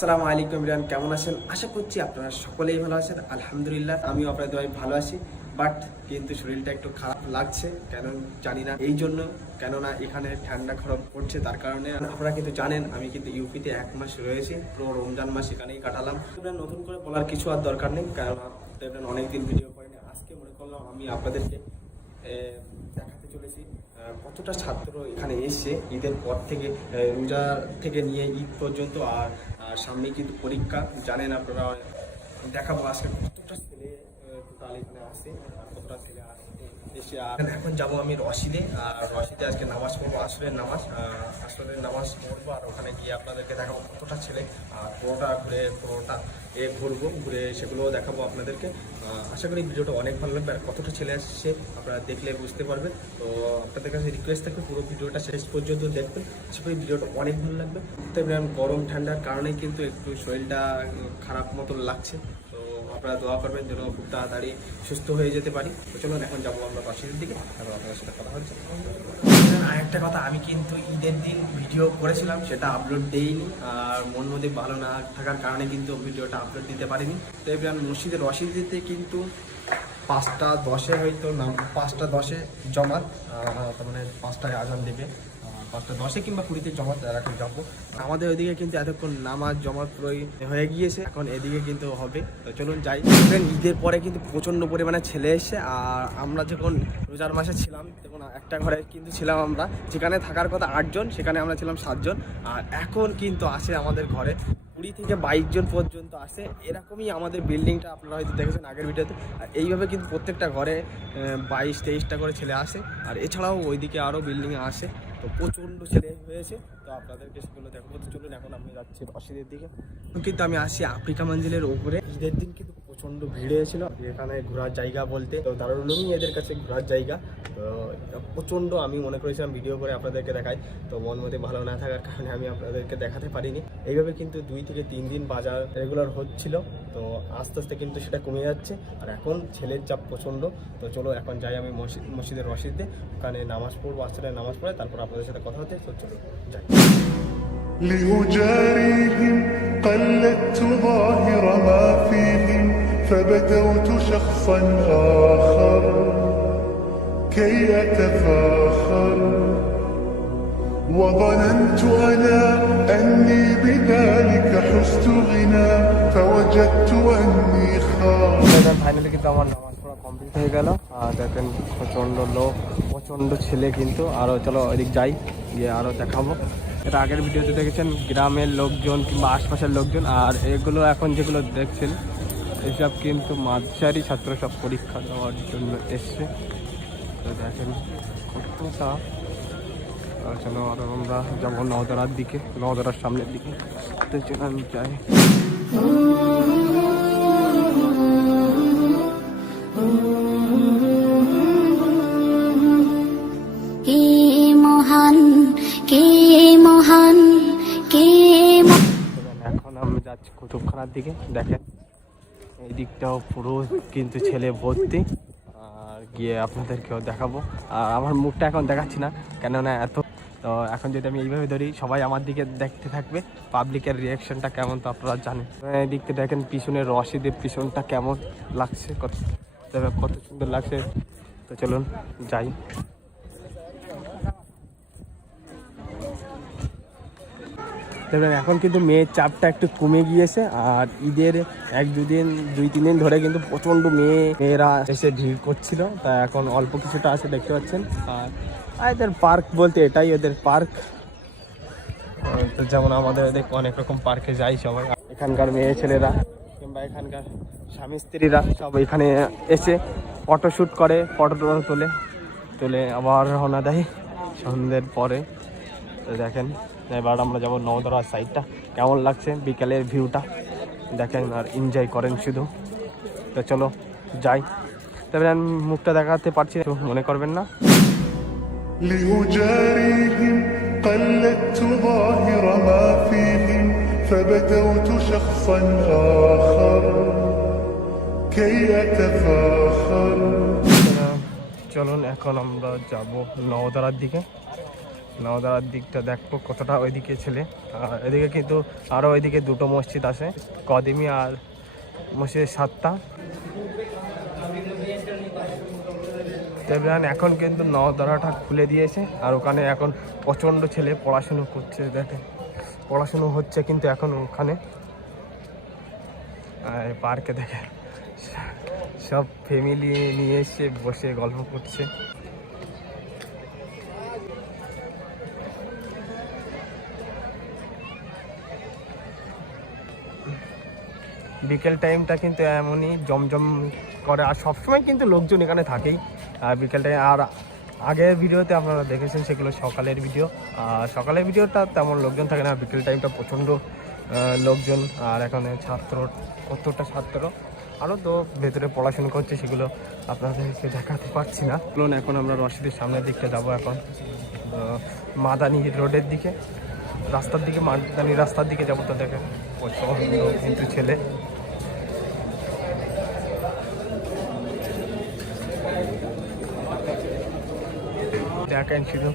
আসসালামু আলাইকুম ইমরান, কেমন আছেন? আশা করছি আপনারা সকলেই ভালো আছেন। আলহামদুলিল্লাহ, আমিও আপনাদের দোয়ায় ভালো আছি। বাট কিন্তু শরীরটা একটু খারাপ লাগছে, কেন জানি না। এই জন্য কেননা এখানে ঠান্ডা গরম পড়ছে, তার কারণে আপনারা কিন্তু জানেন, আমি কিন্তু ইউপিতে এক মাস রয়েছি। পুরো রমজান মাস এখানেই কাটালাম। নতুন করে বলার কিছু আর দরকার নেই এবার অনেকদিন ভিডিও করিনি। আজকে মনে করলাম আমি আপনাদেরকে দেখাতে চলেছি। কতটা ছাত্র এখানে এসছে ঈদের পর থেকে? রোজা থেকে নিয়ে ঈদ পর্যন্ত আর সামনে কিন্তু পরীক্ষা? জানেন আপনারা, দেখাবো আজকে কতটা ছেলে টোটাল এখানে আসে আর কতটা ছেলে এসে আর এখন যাব আমি রশিদে, আর রশিদে আজকে নামাজ পড়ব, আসরের নামাজ আসরের নামাজ পড়ব, আর ওখানে গিয়ে আপনাদেরকে দেখাবো কতটা ছেলে, আর পুরোটা ঘুরে পুরোটা এ ঘুরবো, ঘুরে সেগুলোও দেখাবো আপনাদেরকে। আশা করি ভিডিওটা অনেক ভালো লাগবে আর কতটা ছেলে আসছে আপনারা দেখলে বুঝতে পারবেন। তো আপনাদের কাছে রিকোয়েস্ট থাকবে পুরো ভিডিওটা শেষ পর্যন্ত দেখবেন। আশা করি ভিডিওটা অনেক ভালো লাগবে। তবে গরম, ঠান্ডার কারণে কিন্তু একটু শরীরটা খারাপ মতো লাগছে। আপনারা দোয়া করবেন যেন খুব তাড়াতাড়ি সুস্থ হয়ে যেতে পারি। চলুন, এখন যাব আমরা পাশের দিকে। তারপর আপনাদের সাথে কথা হচ্ছে। আরেকটা কথা, আমি কিন্তু ঈদের দিন ভিডিও করেছিলাম, সেটা আপলোড দেইনি। আর মন মধ্যে ভালো না থাকার কারণে কিন্তু ভিডিওটা আপলোড দিতে পারিনি। তো এবার মসজিদের রসিদ দিতে কিন্তু পাঁচটা দশে হয়তো নাম, পাঁচটা দশে জমাত তার মানে পাঁচটায় আজান দেবে। পাঁচটা দশে কিংবা কুড়িতে জমাত এখন যাব আমাদের ওইদিকে কিন্তু এতক্ষণ নামাজ জমাত পুরোই হয়ে গিয়েছে। এখন এদিকে কিন্তু হবে। তো চলুন যাই। ঈদের পরে কিন্তু প্রচণ্ড পরিমাণে ছেলে এসে আর আমরা যখন রোজার মাসে ছিলাম তখন একটা ঘরে কিন্তু ছিলাম আমরা। যেখানে থাকার কথা আটজন, সেখানে আমরা ছিলাম সাতজন। আর এখন কিন্তু আসে আমাদের ঘরে কুড়ি থেকে বাইশ জন পর্যন্ত আসে এরকমই আমাদের বিল্ডিংটা আপনারা হয়তো দেখেছেন আগের ভিডিওতে। আর এইভাবে কিন্তু প্রত্যেকটা ঘরে বাইশ, তেইশটা করে ছেলে আসে। আর এছাড়াও ওইদিকে আরও বিল্ডিংয়ে আসে। তো প্রচণ্ড ছেলে হয়েছে। তো আপনাদেরকে সেগুলো দেখব। তো চলুন এখন আমি যাচ্ছি রশিদের দিকে। কিন্তু আমি আসি আফ্রিকা মঞ্জিলের উপরে। ঈদের দিন কিন্তু প্রচণ্ড ভিড় হয়েছিল। এখানে ঘোরার জায়গা বলতে তো দারুল উলুমই এদের কাছে ঘোরার জায়গা। তো প্রচণ্ড আমি মনে করেছিলাম ভিডিও করে আপনাদেরকে দেখাই। তো মন মধ্যে ভালো না থাকার কারণে আমি আপনাদেরকে দেখাতে পারিনি। এইভাবে কিন্তু দুই থেকে তিন দিন বাজার রেগুলার হচ্ছিল। তো আস্তে আস্তে কিন্তু সেটা কমে যাচ্ছে। আর এখন ছেলের চাপ প্রচণ্ড। তো চলো এখন যাই আমি মসজিদ মসজিদের রশিদে। ওখানে নামাজ পড়ব আসলে নামাজ পড়ে তারপর আপনাদের সাথে কথা হতে তো চলো যাই। لأجاريهم قلدت ظاهر ما فيهم فبدوت شخصا آخر كي أتفاخر وظننت أنا أني بذلك حزت غنى فوجدت أني خاف ফাইনালি কিন্তু আমার নামাজ পড়া কমপ্লিট হয়ে গেল আর দেখেন প্রচণ্ড লোক প্রচণ্ড ছেলে কিন্তু আরও চলো ওইদিক যাই গিয়ে আরও দেখাবো এটা আগের ভিডিওতে দেখেছেন, গ্রামের লোকজন কিংবা আশপাশের লোকজন, আর এগুলো এখন যেগুলো দেখছেন, এসব কিন্তু মাঝারি ছাত্র সব পরীক্ষা দেওয়ার জন্য এসছে। তো দেখেন কতটা আমরা যাব নদরার দিকে নদরার সামনের দিকে। তো যাই। এখন আমি যাচ্ছি কুতুবখানার দিকে? দেখেন, এই দিকটাও পুরো কিন্তু ছেলে ভর্তি। আর গিয়ে আপনাদেরকেও দেখাবো। আর আমার মুখটা এখন দেখাচ্ছি না, কেননা এত তো এখন যদি আমি এইভাবে ধরি, সবাই আমার দিকে দেখতে থাকবে। পাবলিকের রিয়াকশনটা কেমন তো আপনারা জানেন। এই দিকটা দেখেন পিছনে রশিদের পিছনটা কেমন লাগছে, কত কত সুন্দর লাগছে। তো চলুন, যাই। দেখবেন এখন কিন্তু মেয়ের চাপটা একটু কমে গিয়েছে আর ঈদের এক দুদিন দুই, তিন দিন ধরে কিন্তু প্রচণ্ড মেয়ে, মেয়েরা এসে ভিড় করছিল। তা এখন অল্প কিছুটা আছে, দেখতে পাচ্ছেন। আর এদের পার্ক বলতে এটাই, এদের পার্ক। তো যেমন আমাদের এদের অনেক রকম পার্কে যাই সবাই। এখানকার মেয়ে ছেলেরা কিংবা এখানকার স্বামী স্ত্রীরা সব এখানে এসে ফটো শ্যুট করে ফটো তোলে, তুলে আবার রওনা দেয় সন্ধ্যের পরে। তো দেখেন এবার আমরা যাবো নবদরা সাইডটা কেমন লাগছে বিকালের ভিউটা দেখেন আর এনজয় করেন শুধু তো চলো যাই তবে আমি মুখটা দেখাতে পারছি না, মনে করবেন না لأجاريهم قلدت ظاهر ما فيهم فبدوت شخصا آخر كي أتفاخر চলুন এখন আমরা যাব নওদারার দিকে নওদারার দিকটা দেখব কতটা ওইদিকে ছেলে। আর এদিকে কিন্তু আরও ওইদিকে দুটো মসজিদ আছে, কদিমি আর মসজিদের সাতটা। দেবরান এখন কিন্তু নওদারাটা খুলে দিয়েছে, আর ওখানে এখন প্রচণ্ড ছেলে পড়াশুনো করছে, দেখেন। পড়াশুনো হচ্ছে কিন্তু এখন ওখানে। আর পার্কে দেখে সব ফ্যামিলি নিয়ে এসে বসে গল্প করছে। বিকেল টাইমটা কিন্তু এমনই জমজম করে। আর সবসময় কিন্তু লোকজন এখানে থাকেই। আর বিকেল টাইম আর আগের ভিডিওতে আপনারা দেখেছেন, সেগুলো সকালের ভিডিও আর সকালের ভিডিওটা তেমন লোকজন থাকে না, বিকেল টাইমটা প্রচণ্ড লোকজন। আর এখানে ছাত্র, কতটা ছাত্র? আরও তো ভেতরে পড়াশোনা করছে, সেগুলো আপনাদেরকে দেখাতে পারছি না। চলুন, এখন আমরা রশিদের সামনের দিকটা যাব এখন। মাদানি রোডের দিকে। রাস্তার দিকে, মাদানি রাস্তার দিকে যাব তো দেখেন। প্রচণ্ড কিন্তু ছেলে। দেখেন শুধু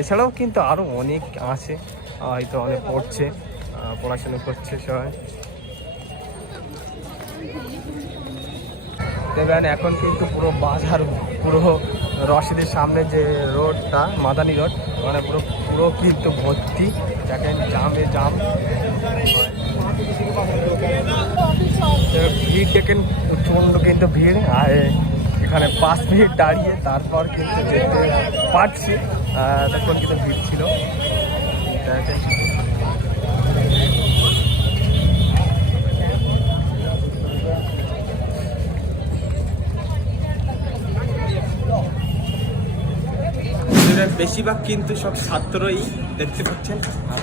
এছাড়াও কিন্তু আরও অনেক আছে হয়তো অনেক পড়ছে পড়াশোনা করছে সবাই। দেখবেন এখন কিন্তু পুরো বাজার, পুরো রশিদের সামনে যে রোডটা, মাদানি রোড মানে পুরো পুরো কিন্তু ভর্তি। দেখেন, জামে জাম। ভিড় দেখেন, প্রচণ্ড কিন্তু ভিড়। আর এখানে পাঁচ মিনিট দাঁড়িয়ে তারপর কিন্তু যেতে পারছি। তখন কিন্তু ভিড় ছিল। বেশিরভাগ কিন্তু সব ছাত্রই দেখতে পাচ্ছেন।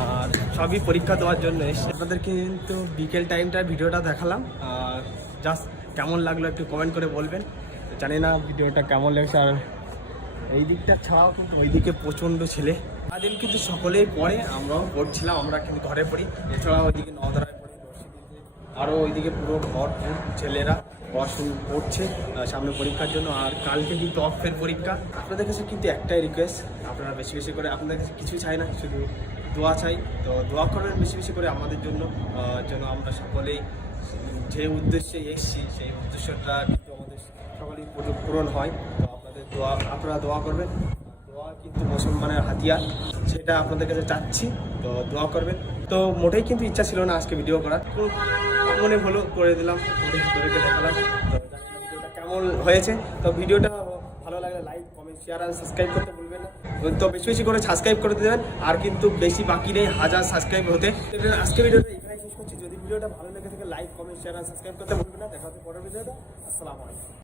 আর সবই পরীক্ষা দেওয়ার জন্য এসে আপনাদের কিন্তু বিকেল টাইমটার ভিডিওটা দেখালাম। আর জাস্ট কেমন লাগল একটু কমেন্ট করে বলবেন। জানি না ভিডিওটা কেমন লেগেছে আর এই দিকটা ছাড়াও কিন্তু ওইদিকে প্রচণ্ড ছেলে। সারাদিন কিন্তু সকলেই পড়ে আমরাও পড়ছিলাম আমরা কিন্তু ঘরে পড়ি। এছাড়াও ওইদিকে নদরায় পড়ি আরও ওইদিকে পুরো ঘর ছেলেরা পড়াশুনো আহ, সামনে পরীক্ষার জন্য। আর কালকে কিন্তু অফের পরীক্ষা। আপনাদের কাছে কিন্তু একটাই রিকোয়েস্ট আপনারা বেশি বেশি করে আপনাদের কাছে কিছুই চাই না শুধু দোয়া চাই। তো দোয়া করবেন বেশি বেশি করে আমাদের জন্য যেন আমরা সকলেই যে উদ্দেশ্যে এসেছি, সেই উদ্দেশ্যটা কিন্তু আমাদের সকলেই পূরণ- হয়। তো আপনাদের দোয়া, আপনারা দোয়া করবেন। দোয়া কিন্তু মুসলমানের হাতিয়ার, সেটা আপনাদের কাছে চাচ্ছি। তো দোয়া করবেন। তো মোটেই কিন্তু ইচ্ছা ছিল না আজকে ভিডিও করার। মনে হলো করে দিলাম তোদেরকে দেখালাম। তো ভিডিওটা কেমন হয়েছে। তো ভিডিওটা ভালো লাগলে লাইক কমেন্ট শেয়ার আর সাবস্ক্রাইব করতে ভুলবেন না। তো বেশি বেশি করে সাবস্ক্রাইব করে দেবেন। আর কিন্তু বেশি বাকি নেই, হাজার সাবস্ক্রাইব হতে। আজকে ভিডিওটা এখানে শেষ করছি। যদি ভিডিওটা ভালো লেগে থাকে লাইক কমেন্ট শেয়ার সাবস্ক্রাইব করতে ভুলবেন না দেখা হচ্ছে পরের ভিডিওটা আসসালামু আলাইকুম।